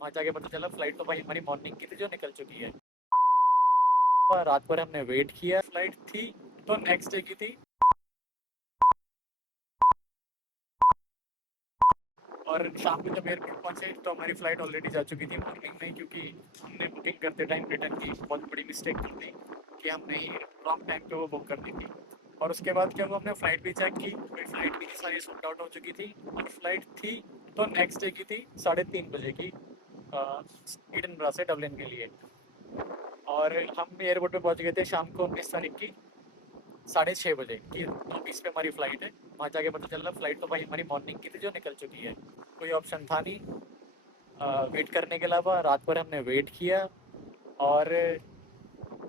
वहाँ जाके पता चला फ्लाइट तो भाई हमारी मॉर्निंग की थी जो निकल चुकी है। रात भर हमने वेट किया, फ्लाइट थी तो नेक्स्ट डे की थी। और शाम को जब एयरपोर्ट पहुंचे तो हमारी फ़्लाइट ऑलरेडी जा चुकी थी मॉर्निंग में, क्योंकि हमने बुकिंग करते टाइम रिटर्न की बहुत बड़ी मिस्टेक कर दी कि हमने ही रॉन्ग टाइम पे वो बुक कर दी थी। और उसके बाद क्या हुआ, हमने फ़्लाइट भी चेक की, मेरी फ़्लाइट भी सारी सोल्ड आउट हो चुकी थी। और फ्लाइट थी तो नेक्स्ट डे की थी 3:30 बजे की, एडिनबरा से डबलिन के लिए। और हम एयरपोर्ट पे पहुंच गए थे शाम को 19 तारीख की 6:30 बजे की 9:20 पे हमारी फ़्लाइट है। वहाँ जाके पता चला फ़्लाइट तो भाई हमारी मॉर्निंग की थी जो निकल चुकी है। कोई ऑप्शन था नहीं वेट करने के अलावा। रात भर हमने वेट किया और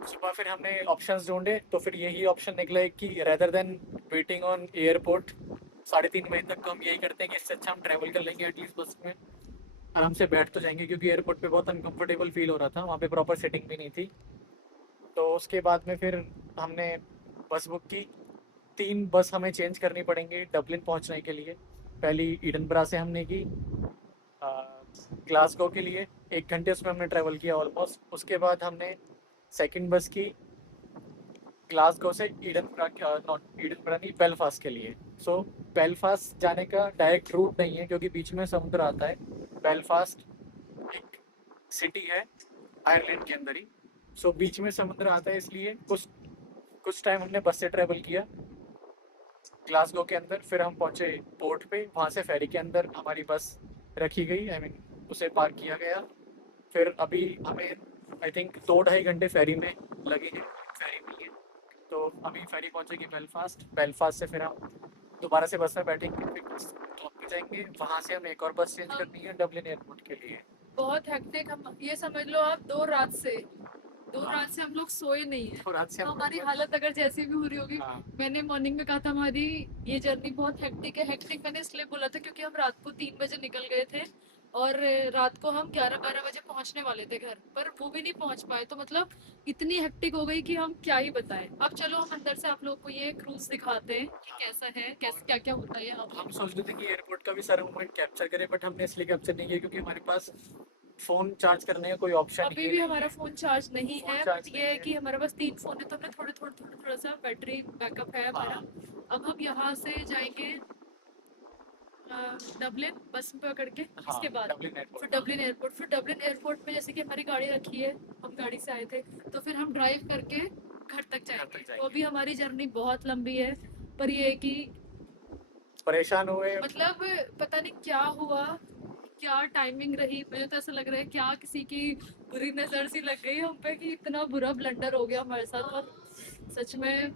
सुबह फिर हमने ऑप्शंस ढूंढे तो फिर यही ऑप्शन निकला है कि rather than waiting on airport 3:30 बजे तक, तो हम यही करते हैं कि इससे अच्छा हम ट्रैवल कर लेंगे एटलीस्ट बस में, आराम से बैठ तो जाएंगे, क्योंकि एयरपोर्ट पे बहुत अनकंफर्टेबल फील हो रहा था, वहाँ पे प्रॉपर सेटिंग भी नहीं थी। तो उसके बाद में फिर हमने बस बुक की। 3 बस हमें चेंज करनी पड़ेंगी डबलिन पहुँचने के लिए। पहली ईडनबरा से हमने की ग्लासगो के लिए, 1 घंटे उसमें हमने ट्रैवल किया ऑलमोस्ट। उसके बाद हमने सेकंड बस की ग्लासगो से ईडनबरा, नॉट ईडनबरा नहीं, बेलफास्ट के लिए। सो बेलफास्ट जाने का डायरेक्ट रूट नहीं है क्योंकि बीच में समुद्र आता है। बेलफास्ट एक सिटी है आयरलैंड के अंदर ही। सो बीच में समुद्र आता है, इसलिए कुछ कुछ टाइम हमने बस से ट्रैवल किया ग्लासगो के अंदर। फिर हम पहुंचे पोर्ट पे, वहाँ से फेरी के अंदर हमारी बस रखी गई, आई मीन उसे पार्क किया गया। फिर अभी हमें आई थिंक 2 ढाई घंटे फेरी में लगे हैं, फेरी में ही है। तो अभी फेरी पहुंचेगी बेलफास्ट, बेलफास्ट से फिर हम दोबारा से बस में बैठेंगे, फिर बस स्टॉप पे जाएंगे, वहाँ से हमें एक और बस चेंज हम करनी है डबलिन एयरपोर्ट के लिए। बहुत हेक्टिक, हम ये समझ लो आप 2 रात से, दो हाँ, रात से हम लोग सोए नहीं है। तो रात से तो हम हमारी प्रॉपर। हालत अगर जैसी भी हो रही होगी, हाँ, मैंने मॉर्निंग में कहा था हमारी ये जर्नी बहुत हेक्टिक है। हेक्टिक मैंने इसलिए बोला था क्योंकि हम रात को 3 बजे निकल गए थे और रात को हम 11-12 बजे पहुंचने वाले थे घर पर, वो भी नहीं पहुंच पाए। तो मतलब इतनी हेक्टिक हो गई कि हम क्या ही बताएं। अब चलो हम अंदर से आप लोग को ये क्रूज दिखाते हैं कि हाँ। कैसा है, और कैसे क्या क्या होता है यहाँ पे। हम सोच रहे थे कि एयरपोर्ट का भी सारा मोमेंट कैप्चर करें, बट हमने इसलिए कैप्चर नहीं किया क्योंकि हमारे पास फ़ोन चार्ज करने का कोई ऑप्शन अभी ही भी नहीं हमारा है। फोन चार्ज नहीं फ़ोन है, बट चार्ज ये नहीं है है। कि हमारे पास 3 फोन है तो हमने थोड़ा सा बैटरी बैकअप है हमारा। हाँ, अब हम यहाँ से जाएंगे डबलिन बस में पकड़ के। हाँ, इसके बाद डबलिन फिर एयरपोर्ट, हाँ। डबलिन एयरपोर्ट, फिर डबलिन एयरपोर्ट में जैसे कि हमारी गाड़ी रखी है, हम गाड़ी से आए थे, तो फिर हम ड्राइव करके घर तक घर जाएंगे। तक तो जाएँगे। अभी हमारी जर्नी बहुत लंबी है, पर ये है कि परेशान हुए। मतलब पता नहीं क्या हुआ, क्या टाइमिंग रही। मुझे तो ऐसा लग रहा है क्या किसी की बुरी नजर सी लग गई हम पे कि इतना बुरा ब्लंडर हो गया हमारे साथ। और सच में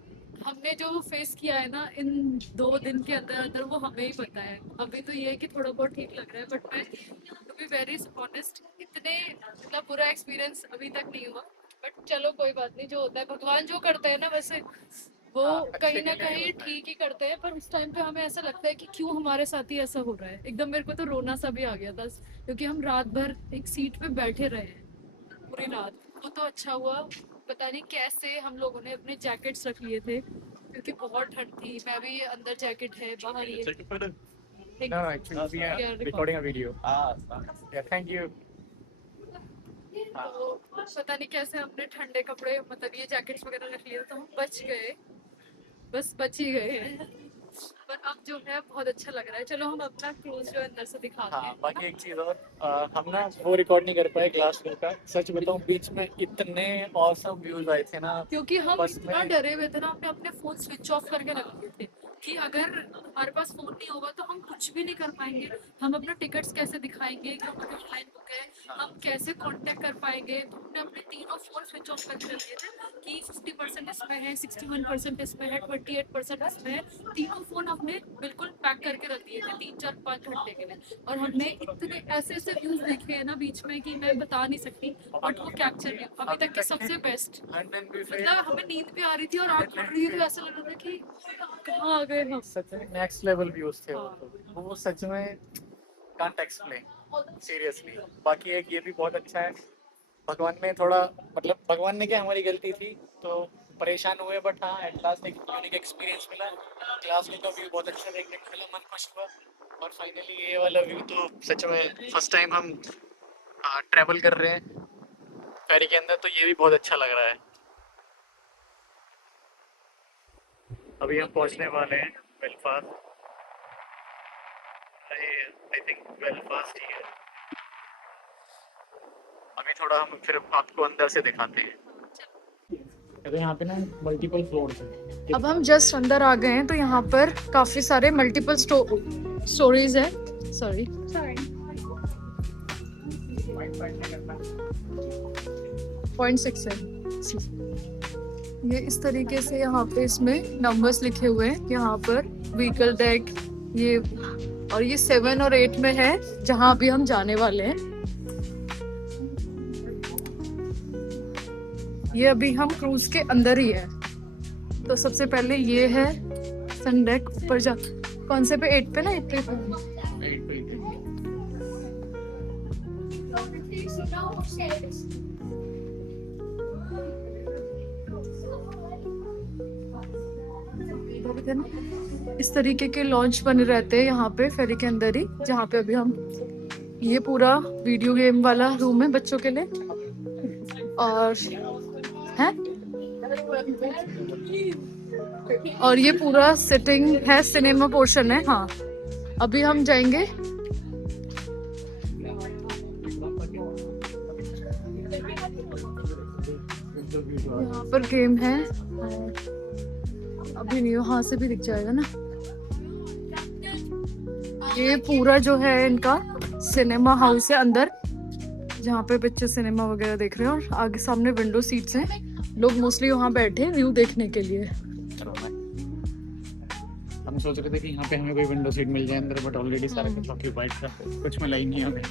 हमने जो फेस किया है ना इन 2 दिन के अंदर अंदर, वो हमें ही पता है। अभी तो ये है कि थोड़ा बहुत ठीक लग रहा है, बट मैं टू बी वेरी ऑनेस्ट, इतने मतलब बुरा एक्सपीरियंस अभी तक नहीं हुआ। बट चलो कोई बात नहीं, जो होता है भगवान जो करते हैं ना, वैसे वो हाँ, अच्छे कहीं के ना लिए ही कहीं होता है। ठीक ही करते हैं। पर उस टाइम पे हमें ऐसा लगता है कि क्यों हमारे साथ ही ऐसा हो रहा है। एकदम मेरे को तो रोना सा भी आ गया था, क्योंकि हम रात भर एक सीट पे बैठे रहे हैं पूरी रात। वो तो अच्छा हुआ, पता नहीं कैसे हम लोगों ने अपने जैकेट्स रख लिए थे, क्योंकि बहुत ठंड थी। मैं भी अंदर जैकेट है, बाहर ये No, एक no, actually we are record. recording a video. Yeah, thank you. हाँ, तो पता नहीं कैसे हमने ठंडे कपड़े मतलब ये जैकेट्स वगैरह रख लिए थे, तो हम बच गए, बस बच ही गए हैं। पर अब जो है बहुत अच्छा लग रहा है। चलो हम अपना क्रूज जो है अंदर से दिखाते हैं, हाँ, है ना। बाकी एक चीज़ और, हम ना वो रिकॉर्ड नहीं कर पाए ग्लास का। सच बताऊं, बीच में इतने औसम व्यूज आए थे ना क्योंकि हम बस इतना में। डरे हुए थे ना, हमने अपने फोन स्विच ऑफ करके रख दिए थे कि अगर हमारे पास फोन नहीं होगा तो हम कुछ भी नहीं कर पाएंगे। हम अपना टिकट्स कैसे दिखाएंगे कि हमारी फ्लाइट बुक है, हम कैसे कांटेक्ट कर पाएंगे। तो हमने अपने तीनों फोन स्विच ऑफ करके रख दिए थे कि 50% इसमें है, 61% इसमें है, 28% इसमें है। तीनों फोन हमने बिल्कुल पैक करके रख दिए थे 3 4 5 घंटे के लिए। और हमने इतने ऐसे ऐसे व्यूज देखे हैं ना बीच में कि मैं बता नहीं सकती। बट वो कैप्चर नहीं, अभी अभी तक के तक के सबसे बेस्ट। लंदन भी पे, मतलब हमें नींद भी आ रही थी और आँख खुल नीदरलैंड रही थी, पे तो ऐसा लग रहा था कि कहाँ आ गए हम। सच में नेक्स्ट लेवल व्यूज थे वो हाँ, तो। वो सच में कांट एक्सप्लेन सीरियसली। बाकी एक ये भी बहुत अच्छा है, भगवान ने थोड़ा, मतलब भगवान ने क्या, हमारी गलती थी तो परेशान हुए, बट हाँ एट लास्ट एक यूनिक एक्सपीरियंस मिला। क्लास का व्यू बहुत अच्छा देखने को मिला, मन खुश हुआ। और फाइनली ये वाला व्यू तो सच में फर्स्ट टाइम हम ट्रैवल कर रहे हैं फेरी के अंदर, तो ये भी बहुत अच्छा लग रहा है। अभी हम पहुंचने वाले हैं बेलफास्ट। आई थिंक बेलफास्ट ही है। अभी थोड़ा हम फिर आपको अंदर से दिखाते हैं। तो यहाँ पे ना मल्टीपल फ्लोर्स हैं। अब हम जस्ट अंदर आ गए हैं, तो यहाँ पर काफी सारे मल्टीपल स्टोरीज है। सॉरी 0.6 है। ये इस तरीके से यहाँ पे इसमें नंबर्स लिखे हुए हैं यहाँ पर व्हीकल डेक, ये और ये 7 और 8 में है जहाँ अभी हम जाने वाले हैं। ये अभी हम क्रूज के अंदर ही है। तो सबसे पहले ये है सन डेक, ऊपर जा कौन से पे 8 पे ना 8 पे इस तरीके के लॉन्च बने रहते हैं यहाँ पे फेरी के अंदर ही, जहाँ पे अभी हम, ये पूरा वीडियो गेम वाला रूम है बच्चों के लिए। और है और ये पूरा सिटिंग है, सिनेमा पोर्शन है। हाँ अभी हम जाएंगे यहाँ पर गेम है, अभी नहीं, वहां से भी दिख जाएगा ना। ये पूरा जो है इनका सिनेमा हाउस है अंदर, जहाँ पे बच्चे सिनेमा वगैरह देख रहे हैं। और आगे सामने विंडो सीट्स हैं, लोग मोस्टली वहाँ बैठे व्यू देखने के लिए। हम सोच रहे थे कि यहाँ पे हमें कोई विंडो सीट मिल जाए अंदर, बट ऑलरेडी सारा कुछ ऑक्यूपाइड था, कुछ मिला ही नहीं हमें।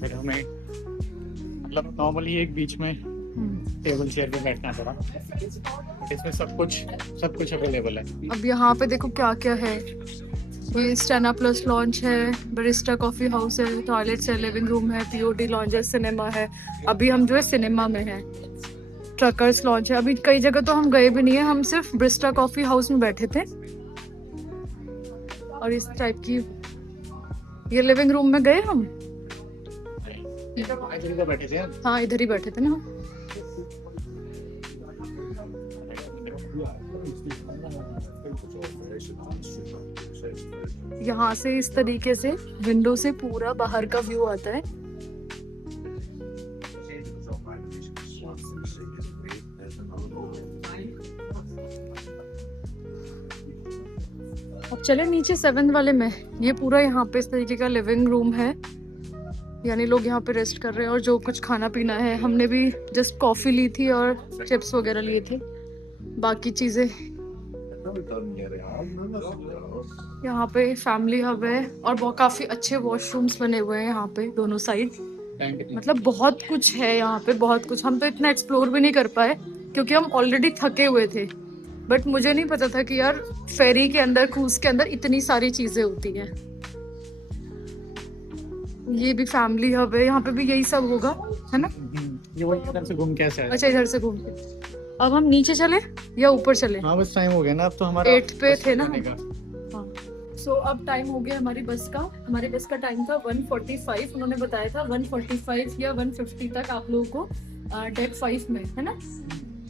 फिर हमें मतलब नॉर्मली एक बीच में टेबल चेयर पे बैठना पड़ा, इसमें सब कुछ अवेलेबल है। अब यहाँ पे देखो क्या क्या है। ये स्टैना प्लस लॉन्च है, बरिस्टा कॉफी हाउस है, टॉयलेट्स है, लिविंग रूम है, पीओडी लॉन्च है, सिनेमा है। अभी हम जो है सिनेमा में है। ट्रकर्स लॉन्च है। अभी कई जगह तो हम गए भी नहीं है, हम सिर्फ ब्रिस्टा कॉफी हाउस में बैठे थे। और इस टाइप की ये लिविंग रूम में गए हम, बैठे थे। हाँ इधर ही बैठे थे ना। यहाँ से इस तरीके से विंडो से पूरा बाहर का व्यू आता है। अब चले नीचे 7 वाले में। ये पूरा यहाँ पे इस तरीके का लिविंग रूम है, यानी लोग यहाँ पे रेस्ट कर रहे हैं और जो कुछ खाना पीना है। हमने भी जस्ट कॉफी ली थी और चिप्स वगैरह लिए थे, बाकी चीजें। यहाँ पे फैमिली हब है और बहुत काफी अच्छे वॉशरूम्स बने हुए हैं यहाँ पे दोनों साइड। मतलब बहुत कुछ है यहाँ पे, बहुत कुछ। हम तो इतना एक्सप्लोर भी नहीं कर पाए क्योंकि हम ऑलरेडी थके हुए थे। बट मुझे नहीं पता था कि यार फेरी के अंदर, क्रूज के अंदर इतनी सारी चीजें होती हैं। ये भी फैमिली हब है, यहाँ पे भी यही सब होगा, है ना। ये वही इधर से घूम के ऐसे आए। अच्छा इधर से घूम के। अब हम नीचे चले या ऊपर चले? हाँ बस टाइम हो गया ना, अब तो हमारा 8 पे थे ना। हाँ सो अब टाइम हो गया हमारी बस का। हमारी बस का टाइम था 1:45। उन्होंने बताया था 1:45 या 1:50 तक आप लोगों को डेक 5 में, है ना,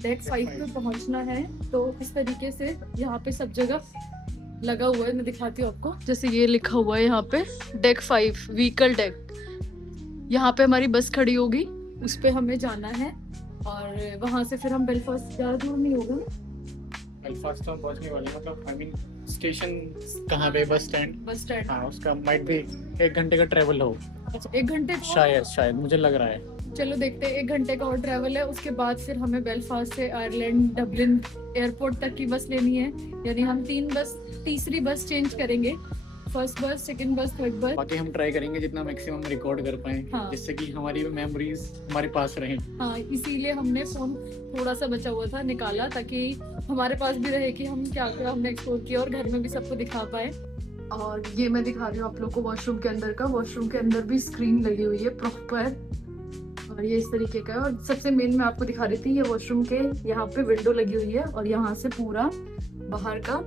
डेक 5 पे पहुंचना है। तो इस तरीके से यहाँ पे सब जगह लगा हुआ है, मैं दिखाती हूँ आपको। जैसे ये लिखा हुआ है यहाँ पे डेक 5 व्हीकल डेक। यहाँ पे हमारी बस खड़ी होगी, उस पे हमें जाना है और वहाँ से फिर हम बेलफास्ट। ज़्यादा दूर नहीं होगा बेलफास्ट हम पहुंचने वाले, मतलब आई मीन स्टेशन कहाँ पे? Bus stand. Bus stand. हाँ उसका माइट भी 1 घंटे का ट्रेवल हो। अच्छा 1 घंटे? शायद मुझे लग रहा है। चलो देखते हैं, 1 घंटे का और ट्रैवल है। उसके बाद फिर हमें बेलफास्ट से आयरलैंड डबलिन एयरपोर्ट तक की बस लेनी है, यानी हम 3 बस चेंज करेंगे। फर्स्ट बस, सेकंड बस, थर्ड बस। बाकी हम ट्राई करेंगे जितना मैक्सिमम रिकॉर्ड कर पाए, हाँ। जिससे कि हमारी मेमोरीज हमारे पास रहें। हाँ इसीलिए हमने फोन थोड़ा सा बचा हुआ था निकाला, ताकि हमारे पास भी रहे कि हम क्या क्या हमने एक्सप्लोर किया और घर में भी सबको दिखा पाए। और ये मैं दिखा रही हूँ आप लोग को वॉशरूम के अंदर का। वॉशरूम के अंदर भी स्क्रीन लगी हुई है प्रॉपर, और ये इस तरीके का है। और सबसे मेन मैं आपको दिखा रही थी, ये वॉशरूम के यहाँ पे विंडो लगी हुई है और यहाँ से पूरा बाहर का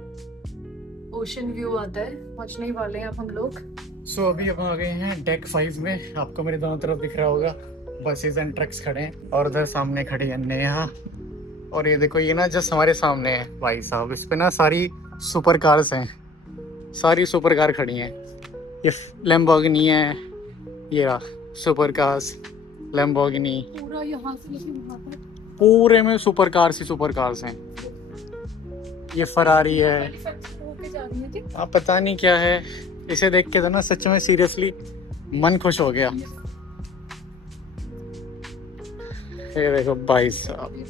ओशन व्यू आता है। पहुंचने ही वाले हैं अब हम लोग। सो अभी हम आ गए हैं डेक 5 में। आपको मेरे दोनों तरफ दिख रहा होगा बसेस एंड ट्रक्स खड़े हैं और उधर सामने खड़ी है नेहा। और ये देखो ये ना जस्ट हमारे सामने है भाई साहब, इस पे ना सारी सुपर कार्स हैं, सारी सुपर कार खड़ी हैं। ये लैम्बोर्गिनी है, ये रहा सुपर कार्स लैम्बोर्गिनी, पूरा यहाँ से लेके वहाँ तक पूरे में सुपर कार्स हैं। ये फरारी है। मैन्युफैक्चर होके जा रही है जी। आप पता नहीं क्या है, इसे देख के तो ना सच में सीरियसली मन खुश हो गया। ये देखो भाई साहब,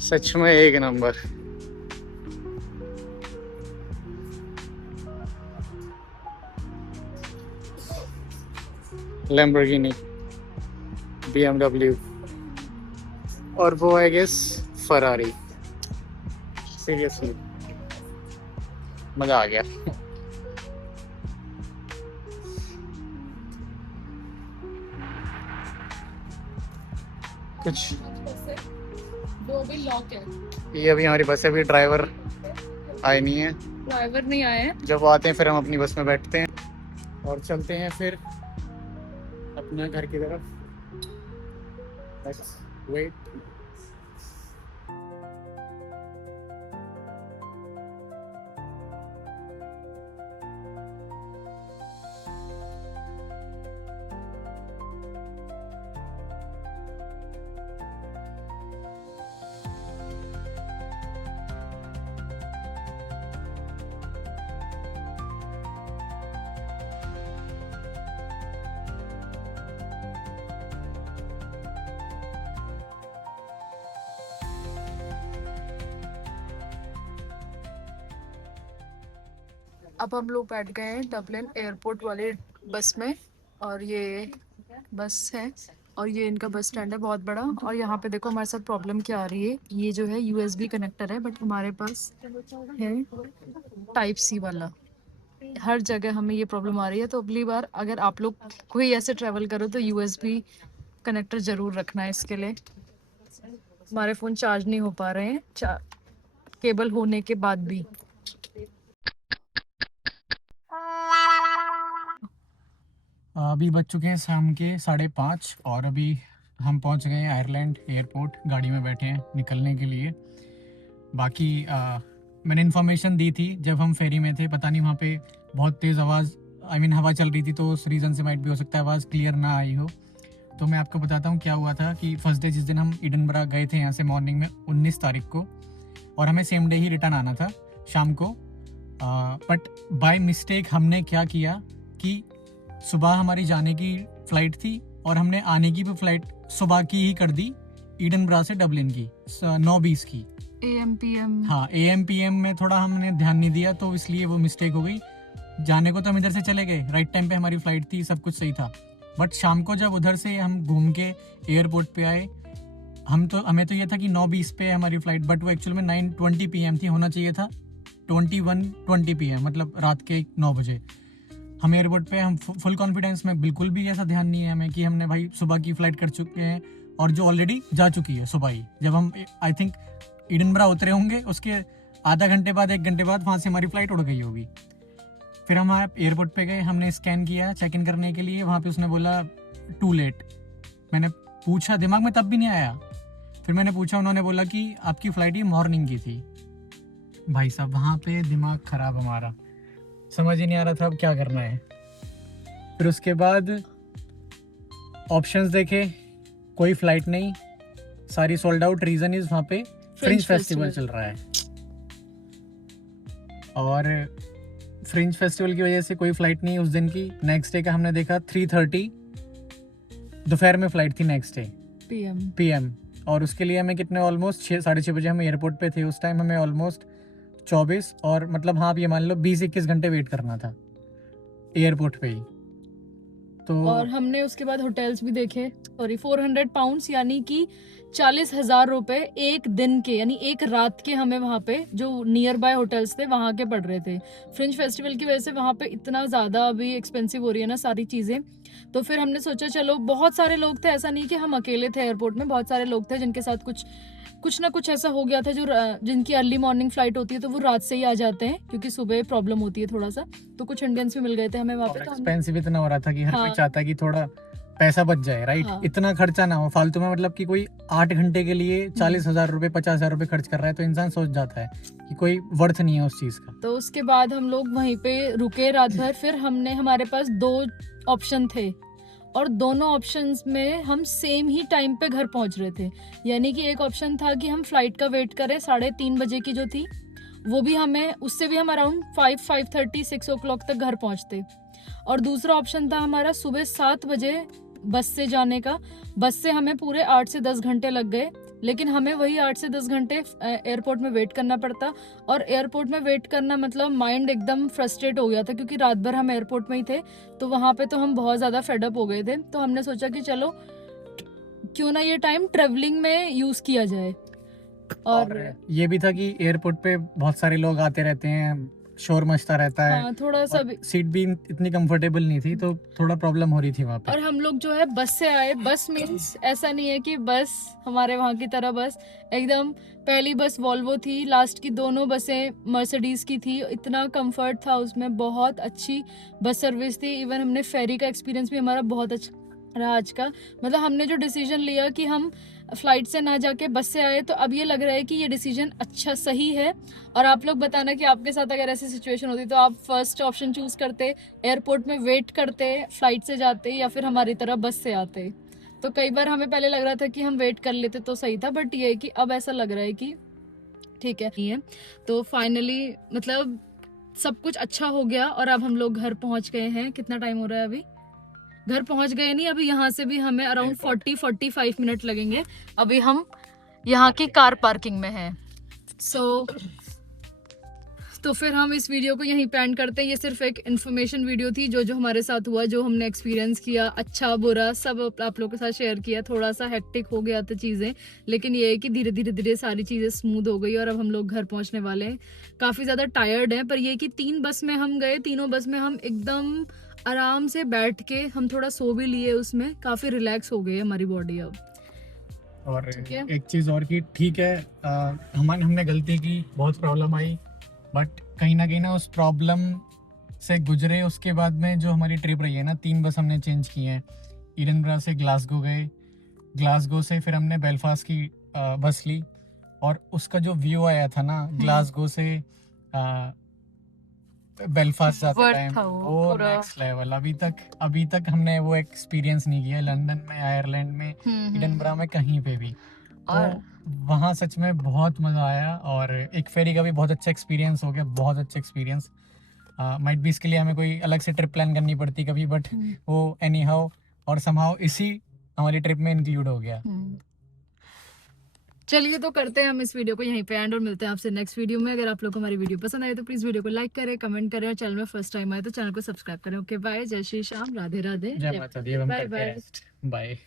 सच में एक नंबर। लैम्बोर्गिनी, BMW और वो आई गेस फरारी। सीरियसली मजा आ गया। कुछ वो भी लॉक है, ये अभी हमारी बस है, अभी ड्राइवर आए नहीं है। ड्राइवर नहीं आए हैं। जब वो आते हैं फिर हम अपनी बस में बैठते हैं और चलते हैं फिर अपने घर की तरफ। Let's wait. अब हम लोग बैठ गए हैं डबलिन एयरपोर्ट वाले बस में, और ये बस है और ये इनका बस स्टैंड है बहुत बड़ा। और यहाँ पे देखो हमारे साथ प्रॉब्लम क्या आ रही है। ये जो है USB कनेक्टर है, बट हमारे पास है टाइप C वाला। हर जगह हमें ये प्रॉब्लम आ रही है, तो अगली बार अगर आप लोग कोई ऐसे ट्रैवल करो तो USB कनेक्टर ज़रूर रखना है इसके लिए। हमारे फ़ोन चार्ज नहीं हो पा रहे हैं केबल होने के बाद भी। अभी बज चुके हैं शाम के 5:30 और अभी हम पहुंच गए हैं आयरलैंड एयरपोर्ट। गाड़ी में बैठे हैं निकलने के लिए। बाकी मैंने इन्फॉर्मेशन दी थी जब हम फेरी में थे, पता नहीं वहाँ पे बहुत तेज़ आवाज़ हवा चल रही थी, तो उस रीज़न से माइट भी हो सकता है आवाज़ क्लियर ना आई हो। तो मैं आपको बताता हूँ क्या हुआ था कि फर्स्ट डे जिस दिन हम एडिनबरा गए थे यहाँ से मॉर्निंग में 19 तारीख को, और हमें सेम डे ही रिटर्न आना था शाम को। बट बाय मिस्टेक हमने क्या किया कि सुबह हमारी जाने की फ़्लाइट थी और हमने आने की भी फ़्लाइट सुबह की ही कर दी, एडिनबरा से डबलिन की 9:20 की AM PM। हाँ AM PM में थोड़ा हमने ध्यान नहीं दिया, तो इसलिए वो मिस्टेक हो गई। जाने को तो हम इधर से चले गए, राइट टाइम पे हमारी फ़्लाइट थी, सब कुछ सही था। बट शाम को जब उधर से हम घूम के एयरपोर्ट पे आए, हमें तो ये था कि 9:20 पे हमारी फ़्लाइट, बट वो एक्चुअल में 9:20 PM थी, होना चाहिए था 21:20 PM, मतलब रात के 9 बजे। हम एयरपोर्ट पे हम फुल कॉन्फिडेंस में, बिल्कुल भी ऐसा ध्यान नहीं है हमें कि हमने भाई सुबह की फ़्लाइट कर चुके हैं और जो ऑलरेडी जा चुकी है सुबह ही। जब हम आई थिंक एडिनबरा उतरे होंगे उसके आधा घंटे बाद 1 घंटे बाद वहाँ से हमारी फ़्लाइट उड़ गई होगी। फिर हम एयरपोर्ट पे गए, हमने स्कैन किया चेक इन करने के लिए, वहाँ पे उसने बोला टू लेट। मैंने पूछा, दिमाग में तब भी नहीं आया, फिर मैंने पूछा, उन्होंने बोला कि आपकी फ़्लाइट ये मॉर्निंग की थी। भाई साहब वहाँ पे दिमाग ख़राब हमारा, समझ ही नहीं आ रहा था अब क्या करना है। फिर उसके बाद ऑप्शंस देखे, कोई फ़्लाइट नहीं, सारी सोल्ड आउट। रीज़न इज़ वहाँ पे फ्रिंज फेस्टिवल चल रहा है और फ्रिंज फेस्टिवल की वजह से कोई फ़्लाइट नहीं उस दिन की। नेक्स्ट डे का हमने देखा 3:30 दोपहर में फ़्लाइट थी नेक्स्ट डे PM, और उसके लिए हमें कितने ऑलमोस्ट 6-6:30 बजे हम एयरपोर्ट पे थे। उस टाइम हमें ऑलमोस्ट 24 और मतलब हाँ आप ये मान लो 20-21 घंटे वेट करना था एयरपोर्ट पे ही। तो और हमने उसके बाद होटल्स भी देखे, सॉरी 400 पाउंड्स यानी कि 40,000 रुपए एक दिन के, यानी एक रात के हमें वहाँ पे जो नियर बाय होटल्स थे वहाँ के पड़ रहे थे। फ्रिंज फेस्टिवल की वजह से वहाँ पे इतना ज़्यादा अभी एक्सपेंसिव हो रही है ना सारी चीज़ें। तो फिर हमने सोचा चलो, बहुत सारे लोग थे, ऐसा नहीं कि हम अकेले थे एयरपोर्ट में, बहुत सारे लोग थे जिनके साथ कुछ ना कुछ ऐसा हो गया था, जो जिनकी अर्ली मॉर्निंग फ्लाइट होती है तो वो रात से ही आ जाते हैं क्योंकि सुबह प्रॉब्लम होती है थोड़ा सा। तो कुछ इंडियंस भी मिल गए थे हमें वहाँ और पे, तो एक्सपेंसिव इतना हो रहा था कि हर कोई हाँ। चाहता है कि थोड़ा पैसा बच जाए, राइट? हाँ। इतना खर्चा ना हो फालतू में, मतलब कि कोई 8 घंटे के लिए 40,000 रुपए 50,000 रुपए खर्च कर रहा है तो इंसान सोच जाता है कि कोई वर्थ नहीं है उस चीज का। तो उसके बाद हम लोग वहीं पे रुके रात भर। फिर हमारे पास 2 ऑप्शन थे और दोनों ऑप्शंस में हम सेम ही टाइम पे घर पहुंच रहे थे। यानी कि एक ऑप्शन था कि हम फ्लाइट का वेट करें 3:30 बजे की जो थी, वो भी हमें, उससे भी हम अराउंड 5:30 6 ओ क्लॉक तक घर पहुंचते। और दूसरा ऑप्शन था हमारा सुबह 7 बजे बस से जाने का। बस से हमें पूरे 8 से 10 घंटे लग गए, लेकिन हमें वही 8 से 10 घंटे एयरपोर्ट में वेट करना पड़ता। और एयरपोर्ट में वेट करना मतलब माइंड एकदम फ्रस्ट्रेट हो गया था क्योंकि रात भर हम एयरपोर्ट में ही थे, तो वहाँ पे तो हम बहुत ज़्यादा फेडअप हो गए थे। तो हमने सोचा कि चलो क्यों ना ये टाइम ट्रेवलिंग में यूज़ किया जाए। और ये भी था कि एयरपोर्ट पे बहुत सारे लोग आते रहते हैं, शोर मचता रहता है, हाँ, थोड़ा सा भी। सीट भी इतनी कंफर्टेबल नहीं थी तो थोड़ा प्रॉब्लम हो रही थी वहाँ पे। और हम लोग जो है बस से आए। बस मीन्स ऐसा नहीं है कि बस हमारे वहाँ की तरह बस एकदम, पहली बस वॉल्वो थी, लास्ट की दोनों बसें मर्सिडीज की थी। इतना कंफर्ट था उसमें, बहुत अच्छी बस सर्विस थी। इवन हमने फेरी का एक्सपीरियंस भी हमारा बहुत अच्छा रहा आज का। मतलब हमने जो डिसीजन लिया कि हम फ्लाइट से ना जाके बस से आए, तो अब ये लग रहा है कि ये डिसीजन अच्छा सही है। और आप लोग बताना कि आपके साथ अगर ऐसी सिचुएशन होती तो आप फर्स्ट ऑप्शन चूज करते, एयरपोर्ट में वेट करते, फ्लाइट से जाते, या फिर हमारी तरह बस से आते। तो कई बार हमें पहले लग रहा था कि हम वेट कर लेते तो सही था, बट ये है कि अब ऐसा लग रहा है कि ठीक है नहीं है। तो फाइनली मतलब सब कुछ अच्छा हो गया और अब हम लोग घर पहुंच गए हैं। कितना टाइम हो रहा है अभी? घर पहुंच गए नहीं, अभी यहाँ से भी हमें अराउंड 40-45 मिनट लगेंगे। अभी हम यहाँ की कार पार्किंग में हैं। तो फिर हम इस वीडियो को यहीं पे एंड करते हैं। ये सिर्फ एक इन्फॉर्मेशन वीडियो थी, जो हमारे साथ हुआ, जो हमने एक्सपीरियंस किया, अच्छा बुरा सब आप लोगों के साथ शेयर किया। थोड़ा सा हेक्टिक हो गया था चीज़ें, लेकिन ये है कि धीरे धीरे सारी चीज़ें स्मूथ हो गई और अब हम लोग घर पहुंचने वाले हैं। काफ़ी ज़्यादा टायर्ड हैं, पर ये कि 3 बस में हम गए, तीनों बस में हम एकदम आराम से बैठ के हम थोड़ा सो भी लिए, उसमें काफ़ी रिलैक्स हो गई हमारी बॉडी अब। और एक चीज़ और की, ठीक है हमने गलती की, बहुत प्रॉब्लम आई, बट कहीं ना उस प्रॉब्लम से गुजरे उसके बाद में जो हमारी ट्रिप रही है ना, 3 बस हमने चेंज की हैं। एडिनबरा से ग्लासगो गए, ग्लासगो से फिर हमने बेलफास्ट की बस ली, और उसका जो व्यू आया था ना ग्लासगो से बेलफास्ट जाते टाइम, वो नेक्स्ट लेवल। अभी तक हमने वो एक्सपीरियंस नहीं किया लंदन में, आयरलैंड में, एडिनबरा में, कहीं पे भी। तो वहाँ सच में बहुत मज़ा आया और एक फेरी का भी बहुत अच्छा एक्सपीरियंस हो गया, बहुत अच्छा एक्सपीरियंस। माइट भी इसके लिए हमें कोई अलग से ट्रिप प्लान करनी पड़ती कभी, बट वो एनी हाउ और समहाउ इसी हमारी ट्रिप में इंक्लूड हो गया। चलिए, तो करते हैं हम इस वीडियो को यहीं पे एंड और मिलते हैं आपसे नेक्स्ट वीडियो में। अगर आप लोग को हमारी वीडियो पसंद आए तो प्लीज वीडियो को लाइक करें, कमेंट करें, और चैनल में फर्स्ट टाइम आए तो चैनल को सब्सक्राइब करें। ओके बाय, जय श्री श्याम, राधे राधे, जय माता दी, बाय बाय। बाय।